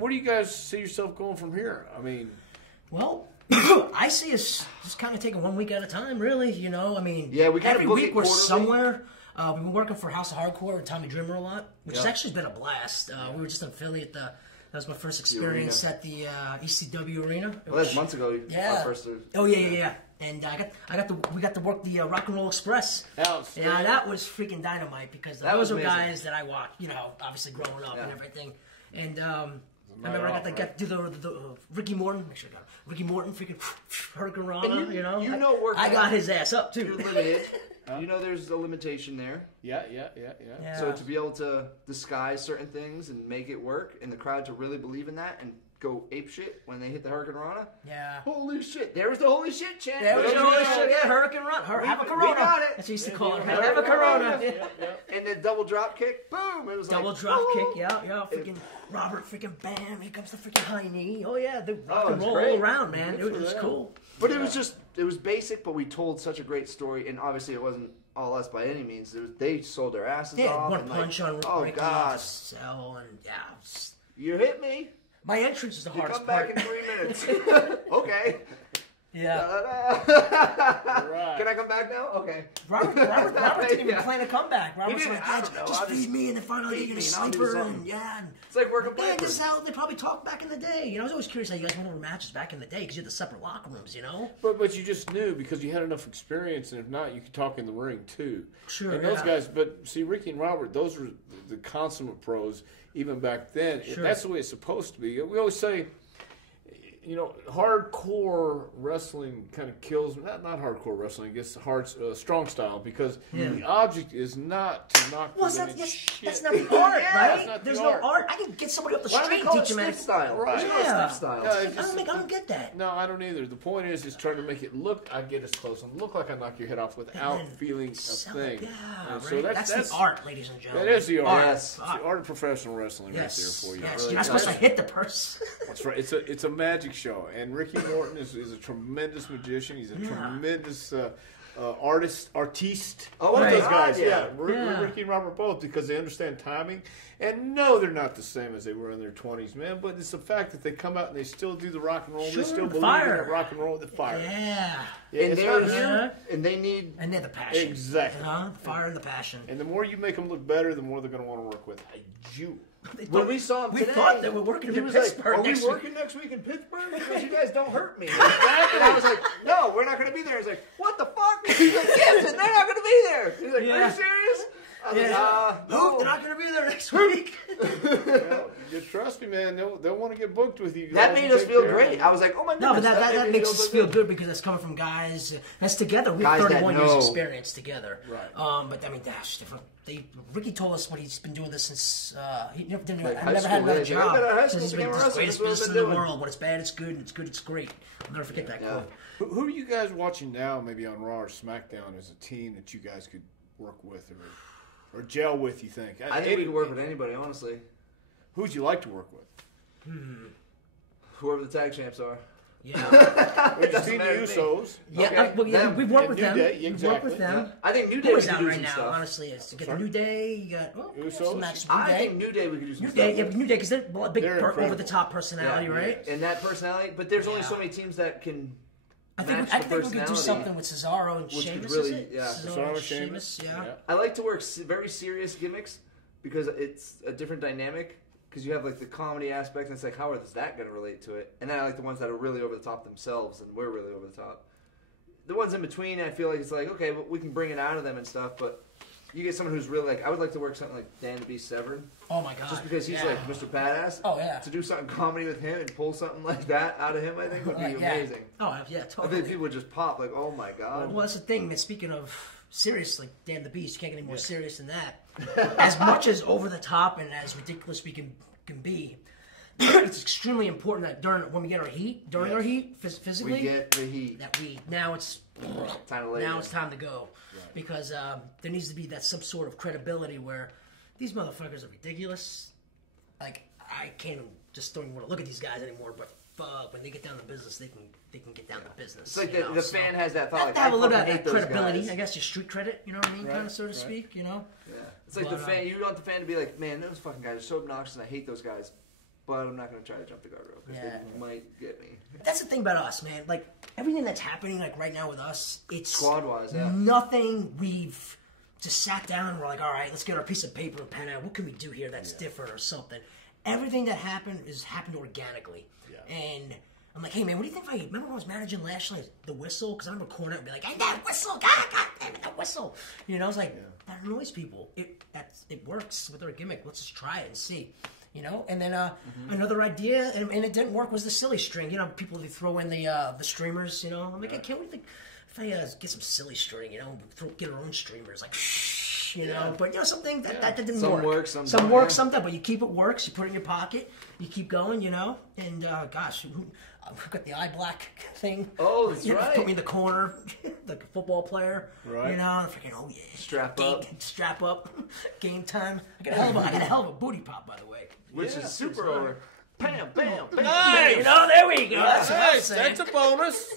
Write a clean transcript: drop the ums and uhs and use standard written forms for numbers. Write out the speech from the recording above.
where do you guys see yourself going from here? I mean, well, I see us just kind of taking 1 week at a time, really. You know, I mean, yeah, we every week we're somewhere. We've been working for House of Hardcore and Tommy Dreamer a lot, which has actually been a blast. We were just in Philly at that was my first experience at the ECW arena. Well, that's months ago. Yeah. And we got to work the Rock and Roll Express. Yeah, that was freaking dynamite because those were guys that I watched, you know, obviously growing up and everything. And I remember I got to do the Ricky Morton. Make sure I got Ricky Morton, freaking Hurricane Rana, you know. I got his ass up too. You're limited. You know, there's a limitation there. Yeah. So to be able to disguise certain things and make it work, and the crowd to really believe in that and go ape shit when they hit the Hurricane Rana. Yeah. Holy shit! There was the holy shit chant. There was the holy shit. Yeah, Hurricane Rana. Have a Corona. We got it. That's what you used to call it. Have a Corona. And then double drop kick. Boom! It was double drop kick. Yeah. Freaking Robert. Freaking bam! Here comes the freaking high knee. Oh yeah, the rock and roll all around, man. It was cool. But it was basic, but we told such a great story, and obviously it wasn't all us by any means. They sold their asses off. One punch on Ricky Cell, and you hit me. My entrance is the hardest part. You come back in 3 minutes. Okay. Yeah. Right. Can I come back now? Okay. Robert didn't even plan a comeback. Robert's like, just feed me, and then finally you're going to sleeper. And it's like working papers. This is how they probably talked back in the day. You know, I was always curious how you guys went over matches back in the day because you had the separate locker rooms, you know? But you just knew because you had enough experience, and if not, you could talk in the ring too. Sure. And those guys, but see, Ricky and Robert, those were the consummate pros even back then. Sure. That's the way it's supposed to be. We always say, you know, hardcore wrestling kind of kills, not hardcore wrestling, I guess strong style, because the object is not to knock shit. That's not the art, right? There's no art. I can get somebody up the street and teach them sniff style. Right. Style. I don't get that. No, I don't either. The point is trying to make it look, I get as close and look like I knock your head off without feeling a thing. Yeah, right. So that's the art, ladies and gentlemen. That is the art. Yes. It's the art of professional wrestling right there for you. Yes, you're not supposed to hit the person. That's right. It's a magic show, and Ricky Morton is a tremendous magician. He's a tremendous artiste. Oh, both those guys, Ricky and Robert both, because they understand timing. And no, they're not the same as they were in their 20s, man. But it's the fact that they come out and they still do the rock and roll. Sure, they still believe in that rock and roll with the fire. And they're here, and they need... And they're the passion. Exactly. The fire and the passion. And the more you make them look better, the more they're going to want to work with you. When we saw him today, we thought they were working in Pittsburgh next week. Are we working next week in Pittsburgh? Because you guys don't hurt me. And I was like, no, we're not going to be there. He's like, what the fuck? He's like, yes, and they're not going to be there. He's like, are you serious? I was like, no, they're not going to be there next week. You trust me, man. They'll want to get booked with you. That made us feel great. I was like, oh my No, goodness. but that makes us feel good because it's coming from guys. That's together. We have 31 years experience together. Right. But I mean, that's different. Ricky told us what he's been doing this since he never had another job. Since he's been the greatest business in the world. When it's bad, it's good. It's good, it's great. I'll never forget that quote. Who are you guys watching now, maybe on Raw or SmackDown, as a team that you guys could work with or gel with, you think? I think we could work with anybody, honestly. Who would you like to work with? Whoever the tag champs are. Yeah. We've seen the Usos. Yeah, we've worked with them. We've worked with them. I think New Day was out right now, honestly. Is to get the New Day. You got Usos. I think New Day we could do some stuff. New Day, because they're a big over-the-top personality, right? And that personality, but there's only so many teams that can. I think we could do something with Cesaro and Sheamus. Really, Cesaro and Sheamus. I like to work very serious gimmicks because it's a different dynamic. Because you have like the comedy aspect, and it's like, how is that going to relate to it? And then I like the ones that are really over the top themselves, and we're really over the top. The ones in between, I feel like it's like, okay, but we can bring it out of them and stuff, but you get someone who's really like, I would like to work something like Dan the Beast Severn. Oh my God. Just because he's like Mr. Badass. Oh yeah. To do something comedy with him and pull something like that out of him, I think would be amazing. Oh yeah, totally. I think people would just pop like, oh my God. Well, that's the thing, man. Speaking of serious, like Dan the Beast, you can't get any more serious than that. As much as over the top and as ridiculous we can be, it's extremely important that when we get our heat, our heat, physically, we get the heat. Now it's time to go, right. Because there needs to be some sort of credibility where these motherfuckers are ridiculous. Like I don't even want to look at these guys anymore. But when they get down to business, they can get down to business. It's like the fan has that thought. Like, have a little bit of credibility. I guess your street credit. You know what I mean, right, kind of, so to speak. You know. Yeah. It's like the fan. You want the fan to be like, man, those fucking guys are so obnoxious, and I hate those guys. but I'm not going to try to jump the guardrail because they might get me. That's the thing about us, man. Like, everything that's happening, like, right now with us, it's squad-wise, nothing we've just sat down and we're like, all right, let's get our piece of paper and pen out. What can we do here that's different or something? Everything that happened happened organically. Yeah. And I'm like, hey, man, what do you think if remember when I was managing last night, the whistle? Because I remember corner and be like, hey, that whistle, God damn it, that whistle. You know, I was like, that annoys people. It works with our gimmick. Let's just try it and see. You know, and then another idea, and it didn't work, was the silly string. You know, people they throw in the streamers. You know, I'm like, hey, can't we think if I get some silly string? You know, get our own streamers, like, you know. But you know, something that didn't work. Some work, sometimes. Some work, sometimes. But you keep it works. You put it in your pocket. You keep going. You know, and gosh. I've got the eye black thing. Oh, that's right. Put me in the corner, like a football player. Right. You know, I'm freaking, oh yeah. Strap up. Game time. I got a hell of a booty pop, by the way. Which is super over. Bam, bam, bam. Nice. You know, there we go. That's nice. That's a bonus.